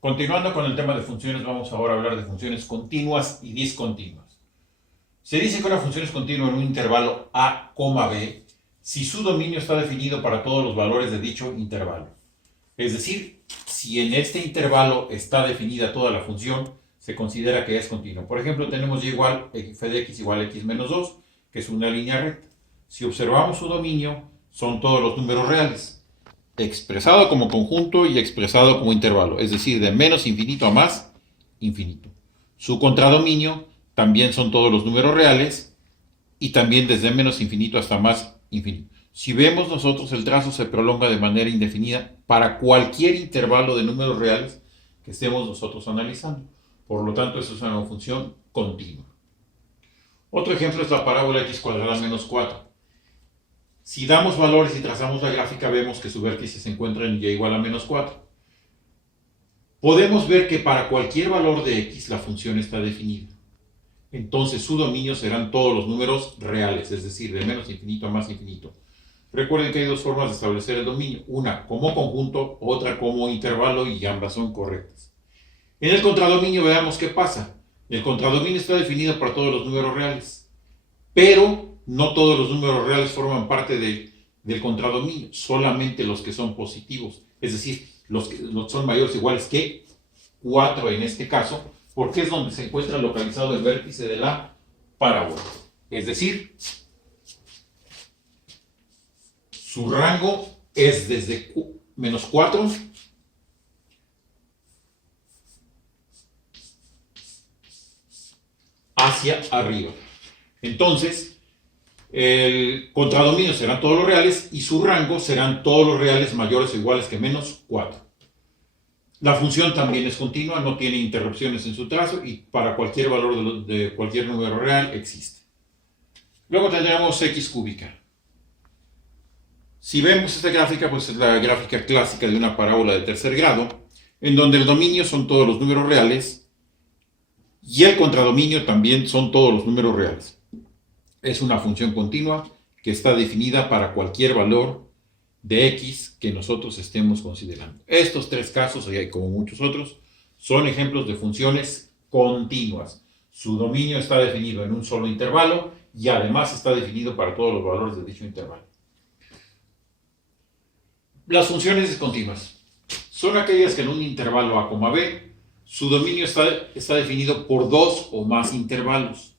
Continuando con el tema de funciones, vamos ahora a hablar de funciones continuas y discontinuas. Se dice que una función es continua en un intervalo a, b si su dominio está definido para todos los valores de dicho intervalo. Es decir, si en este intervalo está definida toda la función, se considera que es continua. Por ejemplo, tenemos y igual f de x igual a x menos 2, que es una línea recta. Si observamos su dominio, son todos los números reales, expresado como conjunto y expresado como intervalo, es decir, de menos infinito a más infinito. Su contradominio también son todos los números reales y también desde menos infinito hasta más infinito. Si vemos nosotros, el trazo se prolonga de manera indefinida para cualquier intervalo de números reales que estemos nosotros analizando. Por lo tanto, eso es una función continua. Otro ejemplo es la parábola x cuadrada menos 4. Si damos valores y trazamos la gráfica, vemos que su vértice se encuentra en y igual a menos 4. Podemos ver que para cualquier valor de x la función está definida. Entonces su dominio serán todos los números reales, es decir, de menos infinito a más infinito. Recuerden que hay dos formas de establecer el dominio, una como conjunto, otra como intervalo, y ambas son correctas. En el contradominio veamos qué pasa. El contradominio está definido para todos los números reales, pero no todos los números reales forman parte del contradominio, solamente los que son positivos, es decir, los que son mayores o iguales que 4 en este caso, porque es donde se encuentra localizado el vértice de la parábola. Es decir, su rango es desde menos 4 hacia arriba. Entonces, el contradominio serán todos los reales y su rango serán todos los reales mayores o iguales que menos 4. La función también es continua, no tiene interrupciones en su trazo y para cualquier valor de cualquier número real existe. Luego tendremos x cúbica. Si vemos esta gráfica, pues es la gráfica clásica de una parábola de tercer grado, en donde el dominio son todos los números reales y el contradominio también son todos los números reales. Es una función continua que está definida para cualquier valor de x que nosotros estemos considerando. Estos tres casos, y hay como muchos otros, son ejemplos de funciones continuas. Su dominio está definido en un solo intervalo y además está definido para todos los valores de dicho intervalo. Las funciones discontinuas son aquellas que en un intervalo a, b, su dominio está definido por dos o más intervalos.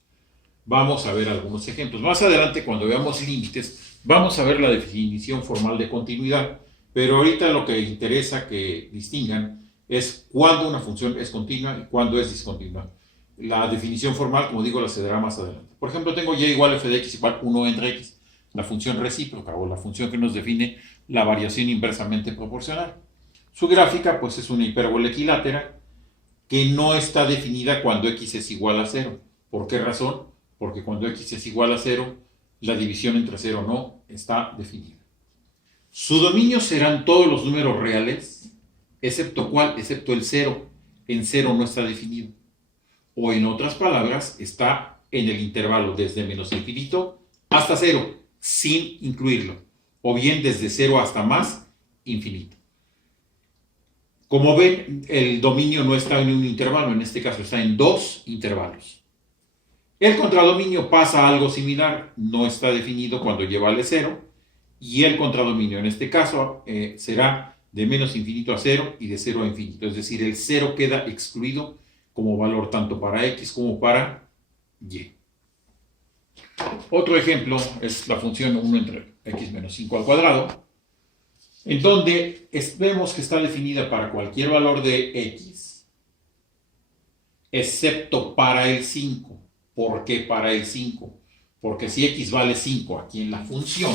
Vamos a ver algunos ejemplos. Más adelante, cuando veamos límites, vamos a ver la definición formal de continuidad, pero ahorita lo que interesa que distingan es cuándo una función es continua y cuándo es discontinua. La definición formal, como digo, la se dará más adelante. Por ejemplo, tengo y igual a f de x igual 1 entre x, la función recíproca o la función que nos define la variación inversamente proporcional. Su gráfica, pues, es una hipérbola equilátera que no está definida cuando x es igual a 0. ¿Por qué razón? Porque cuando x es igual a 0, la división entre 0 no está definida. Su dominio serán todos los números reales, excepto ¿cuál? Excepto el 0. En 0 no está definido. O en otras palabras, está en el intervalo desde menos infinito hasta 0, sin incluirlo. O bien desde 0 hasta más infinito. Como ven, el dominio no está en un intervalo, en este caso está en dos intervalos. El contradominio pasa a algo similar, no está definido cuando lleva al 0, y el contradominio en este caso será de menos infinito a 0 y de 0 a infinito, es decir, el 0 queda excluido como valor tanto para x como para y. Otro ejemplo es la función 1 entre x menos 5 al cuadrado, en donde vemos que está definida para cualquier valor de x, excepto para el 5. ¿Por qué para el 5? Porque si x vale 5 aquí en la función,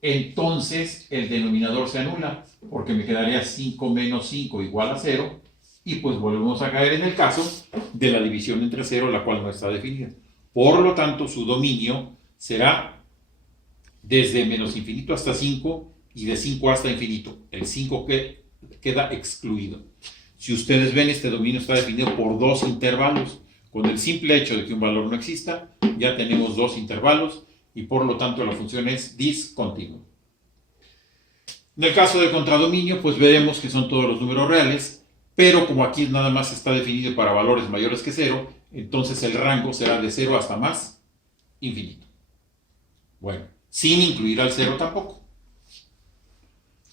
entonces el denominador se anula, porque me quedaría 5 menos 5 igual a 0, y pues volvemos a caer en el caso de la división entre 0, la cual no está definida. Por lo tanto, su dominio será desde menos infinito hasta 5 y de 5 hasta infinito. El 5 queda excluido. Si ustedes ven, este dominio está definido por dos intervalos. Con el simple hecho de que un valor no exista, ya tenemos dos intervalos y por lo tanto la función es discontinua. En el caso del contradominio, pues veremos que son todos los números reales pero como aquí nada más está definido para valores mayores que 0, entonces el rango será de 0 hasta más infinito. Bueno, sin incluir al 0 tampoco.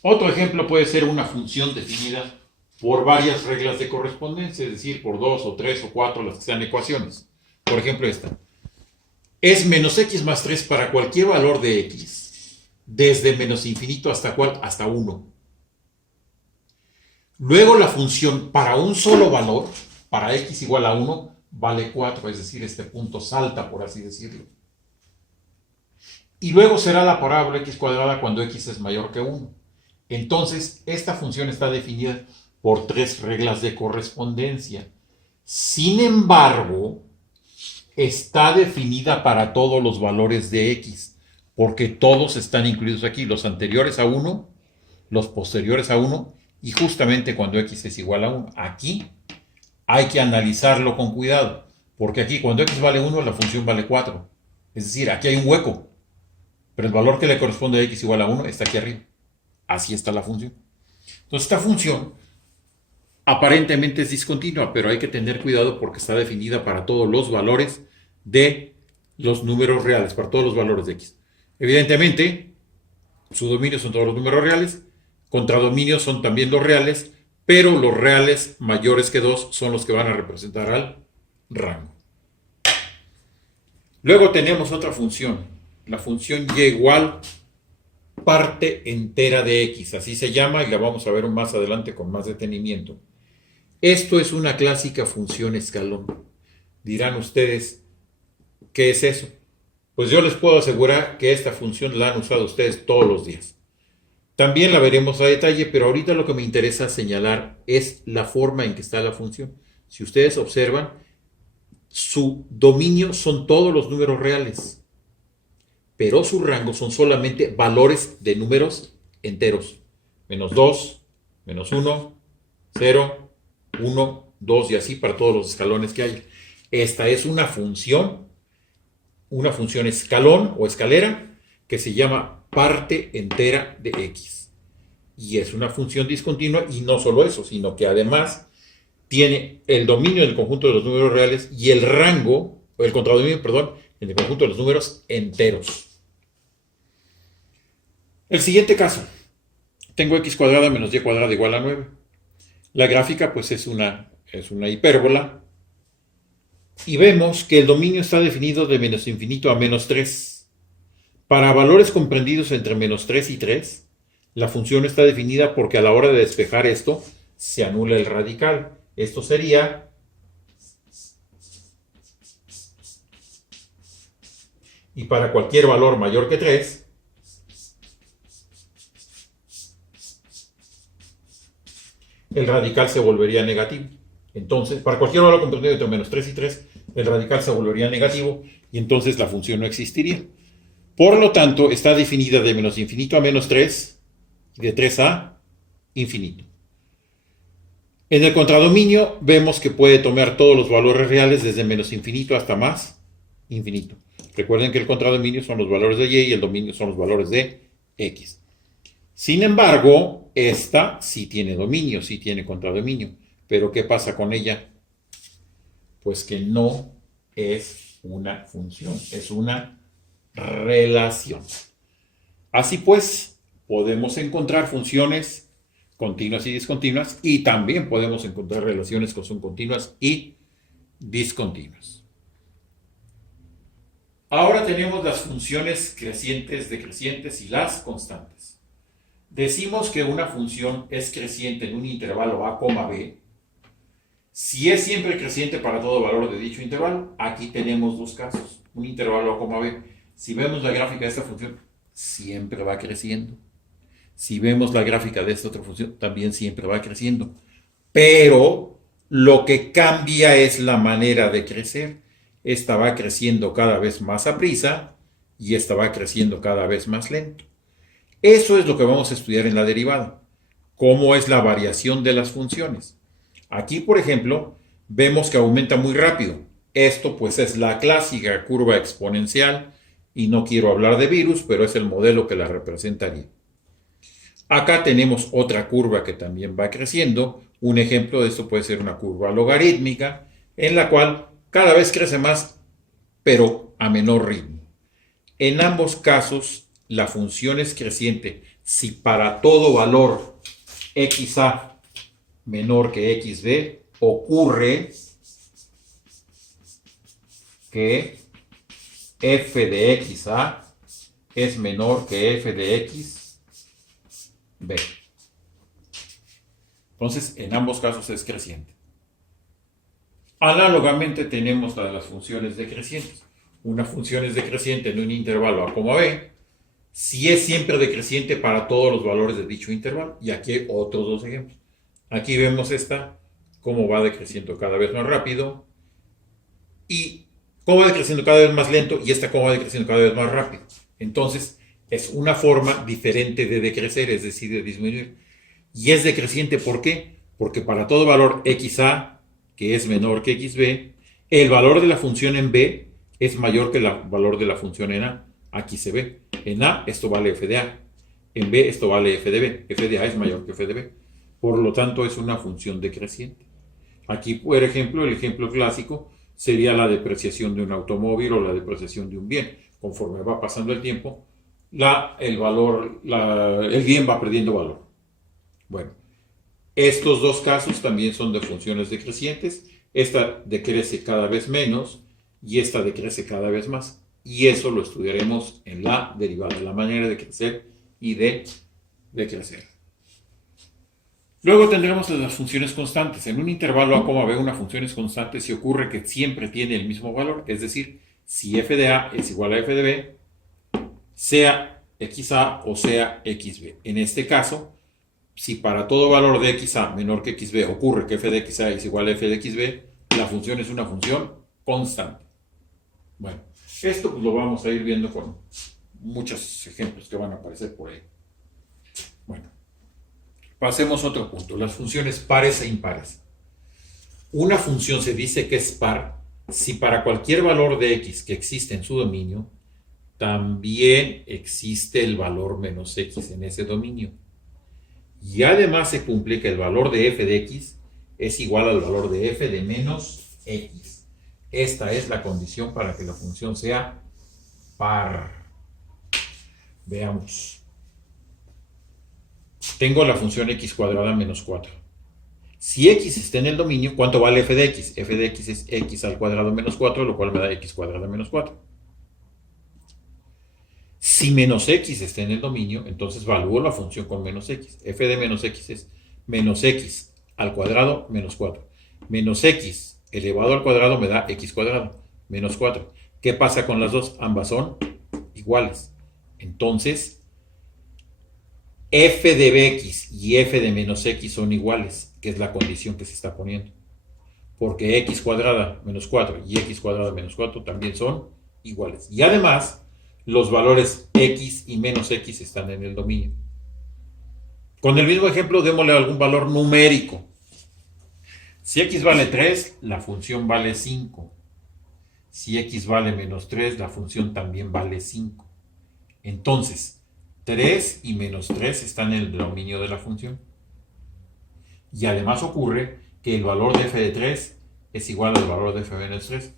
Otro ejemplo puede ser una función definida por varias reglas de correspondencia, es decir, por 2 o 3 o 4 las que sean ecuaciones. Por ejemplo esta. Es menos x más 3 para cualquier valor de x, desde menos infinito hasta 1. Luego la función para un solo valor, para x igual a 1, vale 4, es decir, este punto salta, por así decirlo. Y luego será la parábola x cuadrada cuando x es mayor que 1. Entonces, esta función está definida por 3 reglas de correspondencia. Sin embargo, está definida para todos los valores de x, porque todos están incluidos aquí, los anteriores a 1, los posteriores a 1, y justamente cuando x es igual a 1. Aquí hay que analizarlo con cuidado, porque aquí cuando x vale 1, la función vale 4. Es decir, aquí hay un hueco, pero el valor que le corresponde a x igual a 1 está aquí arriba. Así está la función. Entonces, esta función aparentemente es discontinua, pero hay que tener cuidado porque está definida para todos los valores de los números reales, para todos los valores de x. Evidentemente, su dominio son todos los números reales, contradominios son también los reales, pero los reales mayores que 2 son los que van a representar al rango. Luego tenemos otra función, la función y igual parte entera de x, así se llama y la vamos a ver más adelante con más detenimiento. Esto es una clásica función escalón. Dirán ustedes, ¿qué es eso? Pues yo les puedo asegurar que esta función la han usado ustedes todos los días. También la veremos a detalle, pero ahorita lo que me interesa señalar es la forma en que está la función. Si ustedes observan, su dominio son todos los números reales, pero su rango son solamente valores de números enteros. Menos 2, menos 1, 0, 1, 2 y así para todos los escalones que hay. Esta es una función escalón o escalera que se llama parte entera de x. Y es una función discontinua y no solo eso, sino que además tiene el dominio del conjunto de los números reales y el rango, o el contradominio, perdón, en el conjunto de los números enteros. El siguiente caso, tengo x cuadrada menos y cuadrada igual a 9. La gráfica pues es una hipérbola y vemos que el dominio está definido de menos infinito a menos 3. Para valores comprendidos entre menos 3 y 3, la función está definida porque a la hora de despejar esto se anula el radical. Esto sería y para cualquier valor mayor que 3, el radical se volvería negativo. Entonces, para cualquier valor comprendido entre menos 3 y 3, el radical se volvería negativo y entonces la función no existiría. Por lo tanto, está definida de menos infinito a menos 3 y de 3 a infinito. En el contradominio vemos que puede tomar todos los valores reales desde menos infinito hasta más infinito. Recuerden que el contradominio son los valores de y y el dominio son los valores de x. Sin embargo, esta sí tiene dominio, sí tiene contradominio. Pero ¿qué pasa con ella? Pues que no es una función, es una relación. Así pues, podemos encontrar funciones continuas y discontinuas y también podemos encontrar relaciones que son continuas y discontinuas. Ahora tenemos las funciones crecientes, decrecientes y las constantes. Decimos que una función es creciente en un intervalo a, b. Si es siempre creciente para todo valor de dicho intervalo, aquí tenemos dos casos. Un intervalo a, b. Si vemos la gráfica de esta función, siempre va creciendo. Si vemos la gráfica de esta otra función, también siempre va creciendo. Pero lo que cambia es la manera de crecer. Esta va creciendo cada vez más a prisa y esta va creciendo cada vez más lento. Eso es lo que vamos a estudiar en la derivada. ¿Cómo es la variación de las funciones? Aquí, por ejemplo, vemos que aumenta muy rápido. Esto pues es la clásica curva exponencial y no quiero hablar de virus, pero es el modelo que la representaría. Acá tenemos otra curva que también va creciendo. Un ejemplo de esto puede ser una curva logarítmica, en la cual cada vez crece más, pero a menor ritmo. En ambos casos, la función es creciente si para todo valor xa menor que xb ocurre que f de xa es menor que f de xb. Entonces, en ambos casos es creciente. Análogamente tenemos la de las funciones decrecientes. Una función es decreciente en un intervalo a, b, si es siempre decreciente para todos los valores de dicho intervalo. Y aquí hay otros dos ejemplos. Aquí vemos esta, cómo va decreciendo cada vez más rápido, y cómo va decreciendo cada vez más lento, y esta cómo va decreciendo cada vez más rápido. Entonces, es una forma diferente de decrecer, es decir, de disminuir. Y es decreciente, ¿por qué? Porque para todo valor xa, que es menor que xb, el valor de la función en b es mayor que el valor de la función en a. Aquí se ve. En a esto vale f de a. En b esto vale f de b. F de a es mayor que f de b. Por lo tanto, es una función decreciente. Aquí, por ejemplo, el ejemplo clásico sería la depreciación de un automóvil o la depreciación de un bien. Conforme va pasando el tiempo, el bien va perdiendo valor. Bueno, estos dos casos también son de funciones decrecientes. Esta decrece cada vez menos y esta decrece cada vez más. Y eso lo estudiaremos en la derivada, la manera de crecer y de decrecer. Luego tendremos las funciones constantes. En un intervalo a, b, una función es constante si ocurre que siempre tiene el mismo valor. Es decir, si f de a es igual a f de b, sea xa o sea xb. En este caso, si para todo valor de xa menor que xb ocurre que f de xa es igual a f de xb, la función es una función constante. Bueno, esto lo vamos a ir viendo con muchos ejemplos que van a aparecer por ahí. Bueno, pasemos a otro punto, las funciones pares e impares. Una función se dice que es par si para cualquier valor de x que existe en su dominio, también existe el valor menos x en ese dominio. Y además se cumple que el valor de f de x es igual al valor de f de menos x. Esta es la condición para que la función sea par. Veamos. Tengo la función x cuadrada menos 4. Si x está en el dominio, ¿cuánto vale f de x? F de x es x al cuadrado menos 4, lo cual me da x cuadrada menos 4. Si menos x está en el dominio, entonces evalúo la función con menos x. F de menos x es menos x al cuadrado menos 4. Menos x elevado al cuadrado me da x cuadrado menos 4. ¿Qué pasa con las dos? Ambas son iguales. Entonces, f de bx y f de menos x son iguales, que es la condición que se está poniendo. Porque x cuadrada menos 4 y x cuadrada menos 4 también son iguales. Y además, los valores x y menos x están en el dominio. Con el mismo ejemplo, démosle algún valor numérico. Si x vale 3, la función vale 5. Si x vale menos 3, la función también vale 5. Entonces, 3 y menos 3 están en el dominio de la función. Y además ocurre que el valor de f de 3 es igual al valor de f de menos 3.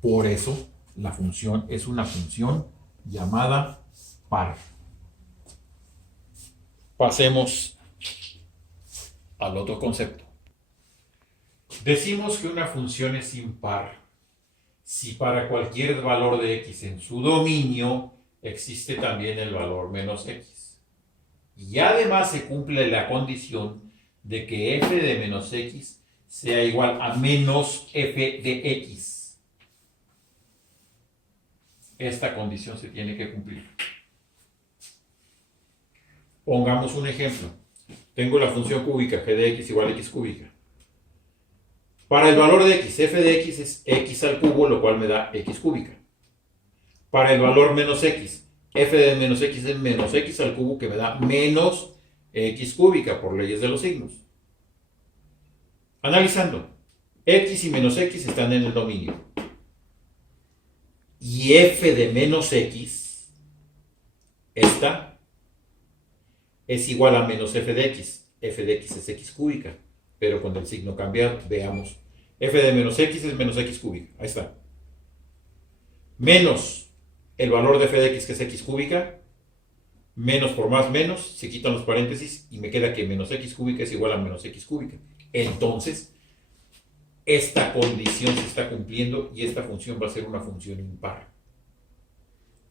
Por eso, la función es una función llamada par. Pasemos al otro concepto. Decimos que una función es impar si para cualquier valor de x en su dominio existe también el valor menos x. Y además se cumple la condición de que f de menos x sea igual a menos f de x. Esta condición se tiene que cumplir. Pongamos un ejemplo. Tengo la función cúbica g de x igual a x cúbica. Para el valor de x, f de x es x al cubo, lo cual me da x cúbica. Para el valor menos x, f de menos x es menos x al cubo, que me da menos x cúbica por leyes de los signos. Analizando, x y menos x están en el dominio. Y f de menos x, esta es igual a menos f de x. F de x es x cúbica, pero con el signo cambiado. Veamos. F de menos x es menos x cúbica. Ahí está. Menos el valor de f de x, que es x cúbica. Menos por más menos, se quitan los paréntesis y me queda que menos x cúbica es igual a menos x cúbica. Entonces, esta condición se está cumpliendo y esta función va a ser una función impar.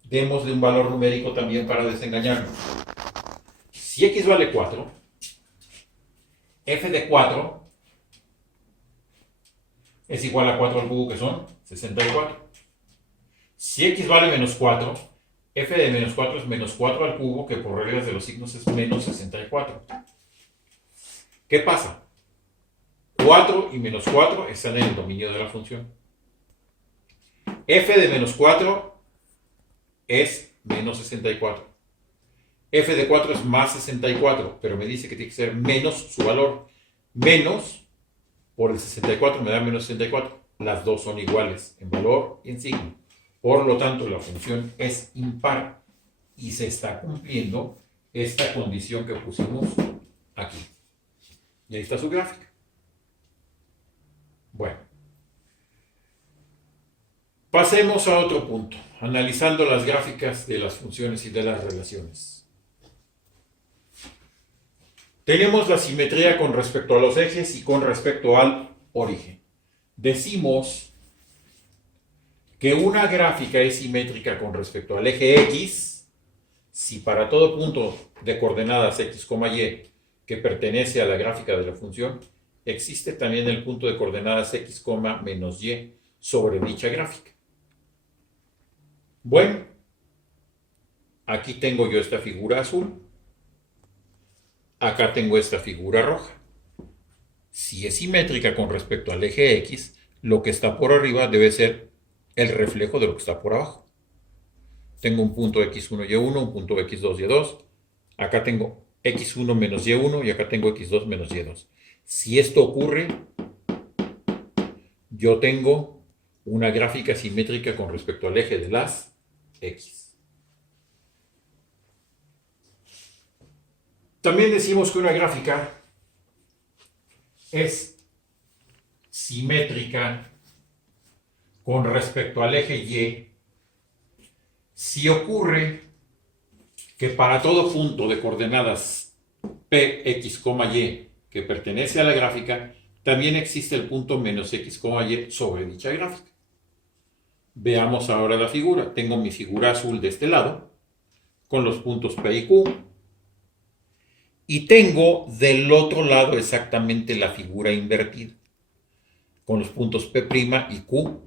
Démosle un valor numérico también para desengañarnos. Si x vale 4, f de 4 es igual a 4 al cubo, que son 64. Si x vale menos 4, f de menos 4 es menos 4 al cubo, que por reglas de los signos es menos 64. ¿Qué pasa? 4 y menos 4 están en el dominio de la función. F de menos 4 es menos 64. F de 4 es más 64, pero me dice que tiene que ser menos su valor. Menos por el 64 me da menos 64. Las dos son iguales en valor y en signo. Por lo tanto, la función es impar y se está cumpliendo esta condición que pusimos aquí. Y ahí está su gráfica. Bueno, pasemos a otro punto, analizando las gráficas de las funciones y de las relaciones. Tenemos la simetría con respecto a los ejes y con respecto al origen. Decimos que una gráfica es simétrica con respecto al eje x si para todo punto de coordenadas x, y que pertenece a la gráfica de la función, existe también el punto de coordenadas x, menos y sobre dicha gráfica. Bueno, aquí tengo yo esta figura azul. Acá tengo esta figura roja. Si es simétrica con respecto al eje x, lo que está por arriba debe ser el reflejo de lo que está por abajo. Tengo un punto x1, y1, un punto x2, y2. Acá tengo x1 menos y1 y acá tengo x2 menos y2. Si esto ocurre, yo tengo una gráfica simétrica con respecto al eje de las x. También decimos que una gráfica es simétrica con respecto al eje y si ocurre que para todo punto de coordenadas p, x, y que pertenece a la gráfica, también existe el punto menos x, y sobre dicha gráfica. Veamos ahora la figura. Tengo mi figura azul de este lado, con los puntos P y Q. Y tengo del otro lado exactamente la figura invertida, con los puntos P' y Q'.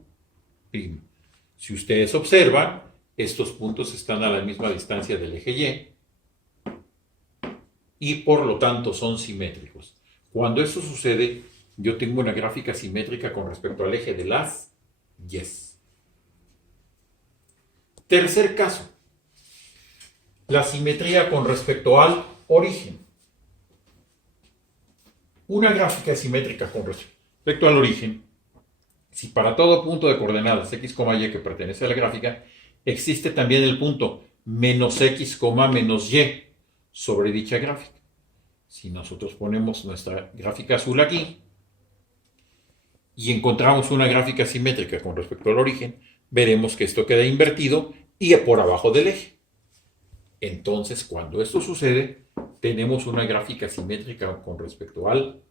Si ustedes observan, estos puntos están a la misma distancia del eje y por lo tanto son simétricos. Cuando eso sucede, yo tengo una gráfica simétrica con respecto al eje de las y. Tercer caso, la simetría con respecto al origen. Una gráfica simétrica con respecto al origen, si para todo punto de coordenadas x, y que pertenece a la gráfica, existe también el punto menos x, menos y sobre dicha gráfica. Si nosotros ponemos nuestra gráfica azul aquí y encontramos una gráfica simétrica con respecto al origen, veremos que esto queda invertido y por abajo del eje. Entonces, cuando esto sucede, tenemos una gráfica simétrica con respecto al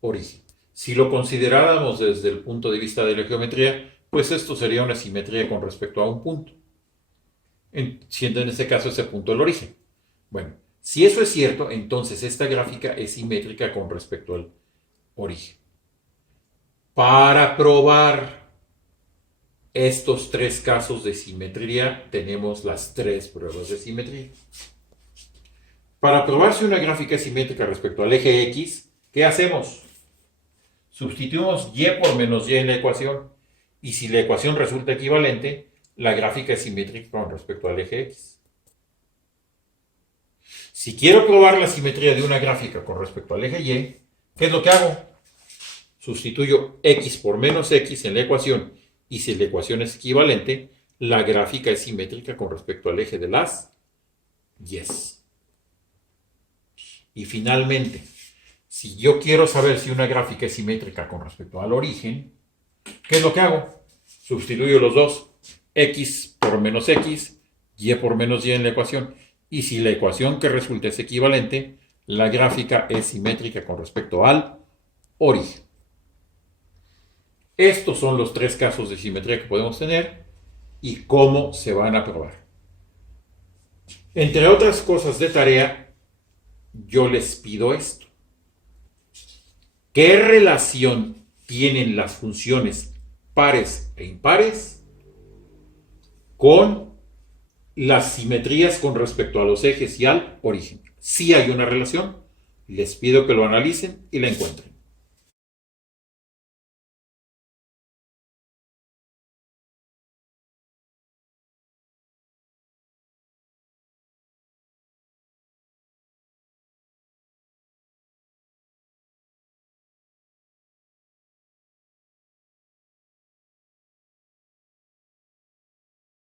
origen. Si lo consideráramos desde el punto de vista de la geometría, pues esto sería una simetría con respecto a un punto, siendo en este caso ese punto el origen. Bueno, si eso es cierto, entonces esta gráfica es simétrica con respecto al origen. Para probar estos tres casos de simetría, tenemos las tres pruebas de simetría. Para probar si una gráfica es simétrica respecto al eje x, ¿qué hacemos? Sustituimos y por menos y en la ecuación. Y si la ecuación resulta equivalente, la gráfica es simétrica con respecto al eje x. Si quiero probar la simetría de una gráfica con respecto al eje y, ¿qué es lo que hago? Sustituyo x por menos x en la ecuación. Y si la ecuación es equivalente, la gráfica es simétrica con respecto al eje de las y. Y finalmente, si yo quiero saber si una gráfica es simétrica con respecto al origen, ¿qué es lo que hago? Sustituyo los dos, x por menos x, y por menos y en la ecuación. Y si la ecuación que resulta es equivalente, la gráfica es simétrica con respecto al origen. Estos son los tres casos de simetría que podemos tener y cómo se van a probar. Entre otras cosas de tarea, yo les pido esto. ¿Qué relación tienen las funciones pares e impares con las simetrías con respecto a los ejes y al origen? Si hay una relación, les pido que lo analicen y la encuentren.